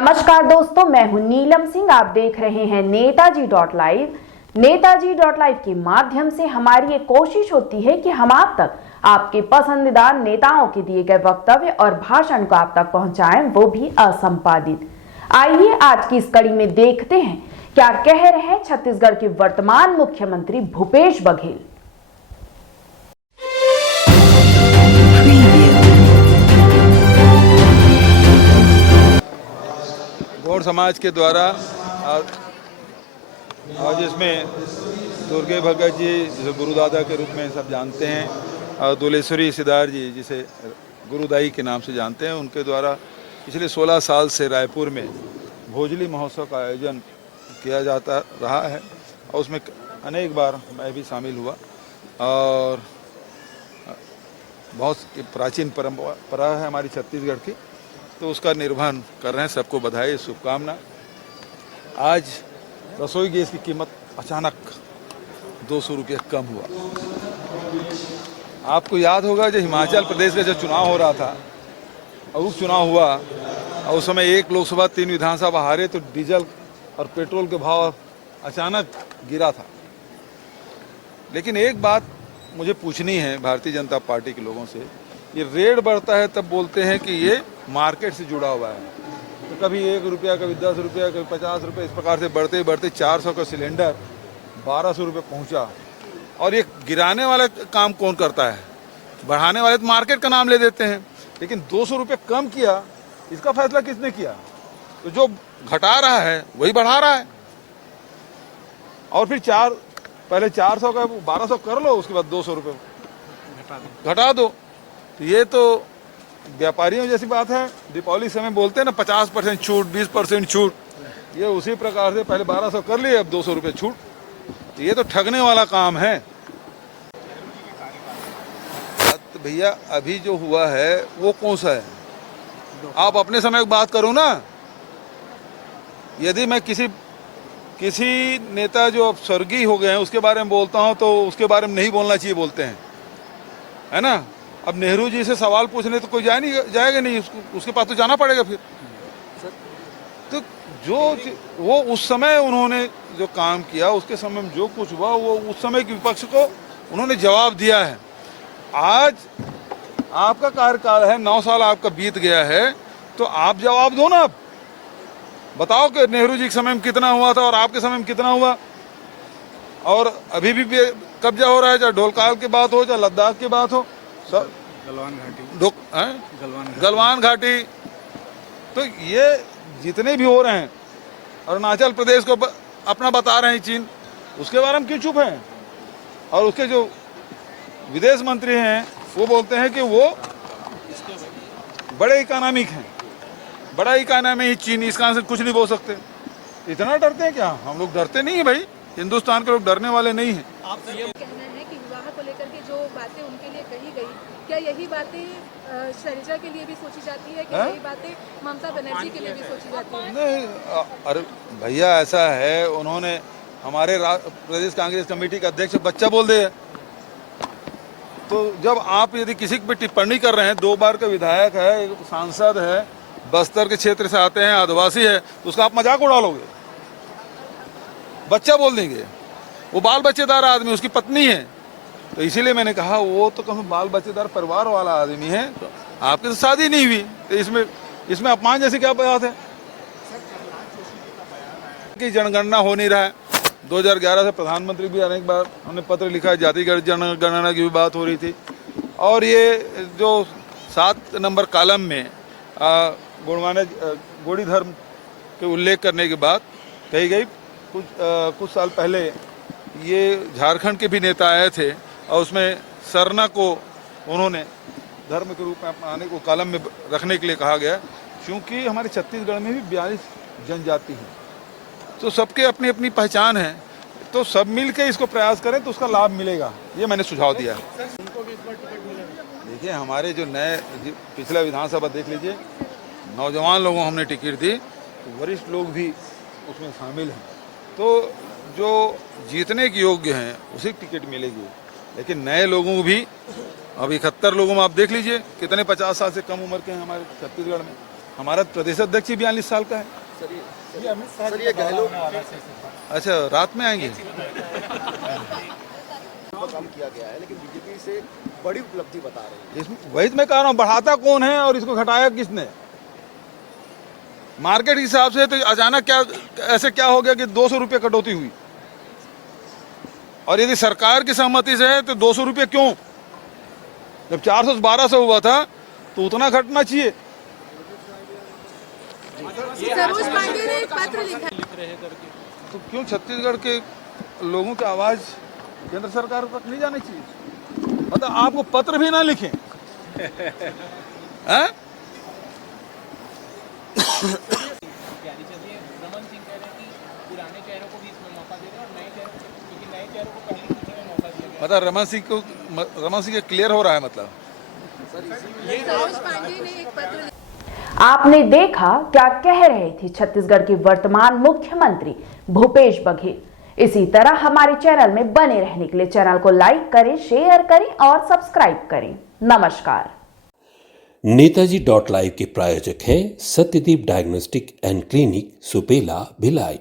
नमस्कार दोस्तों, मैं हूं नीलम सिंह। आप देख रहे हैं Netaji dot live. Netaji dot live के माध्यम से हमारी ये कोशिश होती है कि हम आप तक आपके पसंदीदा नेताओं के दिए गए वक्तव्य और भाषण को आप तक पहुंचाएं, वो भी असंपादित। आइए आज की इस कड़ी में देखते हैं क्या कह रहे हैं छत्तीसगढ़ के वर्तमान मुख्यमंत्री भूपेश बघेल। गौड़ समाज के द्वारा आज इसमें दुर्गे भगत जी, जिसे गुरुदादा के रूप में सब जानते हैं, और दुलेश्वरी सिदार जी, जिसे गुरुदाई के नाम से जानते हैं, उनके द्वारा पिछले 16 साल से रायपुर में भोजली महोत्सव का आयोजन किया जाता रहा है और उसमें अनेक बार मैं भी शामिल हुआ और बहुत प्राचीन परंपरा है हमारी छत्तीसगढ़ की, तो उसका निर्वहन कर रहे हैं। सबको बधाई, शुभकामना। आज रसोई गैस की कीमत अचानक 200 रुपये कम हुआ। आपको याद होगा जब हिमाचल प्रदेश का जो चुनाव हो रहा था और उस चुनाव हुआ और उस समय 1 लोकसभा 3 विधानसभा हारे, तो डीजल और पेट्रोल के भाव अचानक गिरा था। लेकिन एक बात मुझे पूछनी है भारतीय जनता पार्टी के लोगों से, ये रेट बढ़ता है तब बोलते हैं कि ये मार्केट से जुड़ा हुआ है, तो कभी 1 रुपया, कभी 10 रुपया, कभी 50 रुपये, इस प्रकार से बढ़ते बढ़ते 400 का सिलेंडर 1200 रुपये पहुंचा। और ये गिराने वाला काम कौन करता है? बढ़ाने वाले तो मार्केट का नाम ले देते हैं, लेकिन 200 रुपये कम किया, इसका फैसला किसने किया? तो जो घटा रहा है वही बढ़ा रहा है। और फिर पहले 400 का 1200 कर लो, उसके बाद 200 रुपये घटा दो। तो ये तो व्यापारियों जैसी बात है। दीपावली समय बोलते हैं ना 50% छूट, 20% छूट, ये उसी प्रकार से पहले 1200 कर लिए, अब 200 रुपये छूट। तो ये तो ठगने वाला काम है। तो भैया अभी जो हुआ है वो कौन सा है? आप अपने समय की बात करो ना। यदि मैं किसी नेता जो अब स्वर्गीय हो गए हैं उसके बारे में बोलता हूं तो उसके बारे में नहीं बोलना चाहिए बोलते हैं, है ना। अब नेहरू जी से सवाल पूछने तो कोई जाएगा नहीं, उसके पास तो जाना पड़ेगा फिर। तो वो उस समय उन्होंने जो काम किया, उसके समय में जो कुछ हुआ, वो उस समय के विपक्ष को उन्होंने जवाब दिया है। आज आपका कार्यकाल है, 9 साल आपका बीत गया है, तो आप जवाब दो ना। बताओ कि नेहरू जी के समय में कितना हुआ था और आपके समय में कितना हुआ। और अभी भी कब्जा हो रहा है, चाहे ढोलकाल की बात हो, चाहे लद्दाख की बात हो, सब गलवान घाटी। तो ये जितने भी हो रहे हैं, अरुणाचल प्रदेश को अपना बता रहे हैं चीन, उसके बारे में क्यों चुप हैं? और उसके जो विदेश मंत्री हैं वो बोलते हैं कि वो बड़े इकोनॉमिक हैं, बड़ा इकोनॉमी ही चीन, इसका से कुछ नहीं बोल सकते। इतना डरते हैं क्या? हम लोग डरते नहीं है भाई, हिंदुस्तान के लोग डरने वाले नहीं हैं। आपका कहना है कि विवाह को लेकर के जो बातें उनके लिए कही गई, क्या यही बातें शैलजा के लिए भी सोची जाती है? क्या यही बातें ममता बनर्जी के लिए भी सोची जाती है? नहीं, अरे भैया ऐसा है, उन्होंने हमारे प्रदेश कांग्रेस कमेटी का अध्यक्ष बच्चा बोल दिया। तो जब आप यदि किसी पे टिप्पणी कर रहे हैं, 2 बार का विधायक है, एक सांसद है, बस्तर के क्षेत्र से आते हैं, आदिवासी है, तो उसका आप मजाक उड़ा लोगे? बच्चा बोल देंगे। वो बाल बच्चेदार आदमी, उसकी पत्नी है, तो इसीलिए मैंने कहा वो तो कम बाल बच्चेदार परिवार वाला आदमी है, तो आपकी तो शादी नहीं हुई, तो इसमें अपमान जैसी क्या बात है कि जनगणना हो नहीं रहा है। 2011 से प्रधानमंत्री भी अनेक बार हमने पत्र लिखा है, जातिगत जनगणना की भी बात हो रही थी। और ये जो 7 नंबर कॉलम में गोड़ी धर्म के उल्लेख करने की बात कही गई, कुछ साल पहले ये झारखंड के भी नेता आए थे और उसमें सरना को उन्होंने धर्म के रूप में अपनाने को कॉलम में रखने के लिए कहा गया, क्योंकि हमारे छत्तीसगढ़ में भी 42 जनजाति हैं, तो सबके अपनी अपनी पहचान है, तो सब मिल के इसको प्रयास करें तो उसका लाभ मिलेगा, ये मैंने सुझाव दिया है। देखिए हमारे जो नए पिछला विधानसभा देख लीजिए, नौजवान लोगों हमने टिकट दी, तो वरिष्ठ लोग भी उसमें शामिल हैं, तो जो जीतने के योग्य हैं उसी टिकट मिलेगी। लेकिन नए लोगों को भी, अब 71 लोगों में आप देख लीजिए कितने 50 साल से कम उम्र के हैं हमारे छत्तीसगढ़ में। हमारा प्रदेश अध्यक्ष 42 साल का है। सर ये गहलोत अच्छा, रात में आएंगे। काम किया गया है, लेकिन बीजेपी से बड़ी उपलब्धि बता रही है। इसमें वही तो मैं कह रहा हूँ, बढ़ाता कौन है और इसको घटाया किसने? मार्केट के हिसाब से तो अचानक क्या ऐसे क्या हो गया कि 200 रुपये कटौती हुई, और यदि सरकार की सहमति से है तो 200 रुपये क्यों? जब 400 से 1200 हुआ था तो उतना घटना चाहिए। सरोज पांडे ने एक पत्र लिखा तो क्यों छत्तीसगढ़ के लोगों की आवाज केंद्र सरकार तक नहीं जानी चाहिए? मतलब आपको पत्र भी ना लिखें हैं? रमन सिंह कह रहे हैं कि पुराने चेहरों को भी इसमें मौका दे रहे हैं और नए चेहरों क्योंकि नए चेहरों को पहले दूसरे में मौका दिया गया। मतलब रमन सिंह के क्लियर हो रहा है मतलब। सरोज पांडे ने एक पत्र आपने देखा क्या कह रहे थे छत्तीसगढ़ के वर्तमान मुख्यमंत्री भूपेश बघेल। इसी तरह हमारे चैनल में बने रहने के लिए चैनल को लाइक करें, शेयर करें और सब्सक्राइब करें। नमस्कार। नेताजी.live के प्रायोजक हैं Satyadeep diagnostic and clinic, Supela, Bhilai.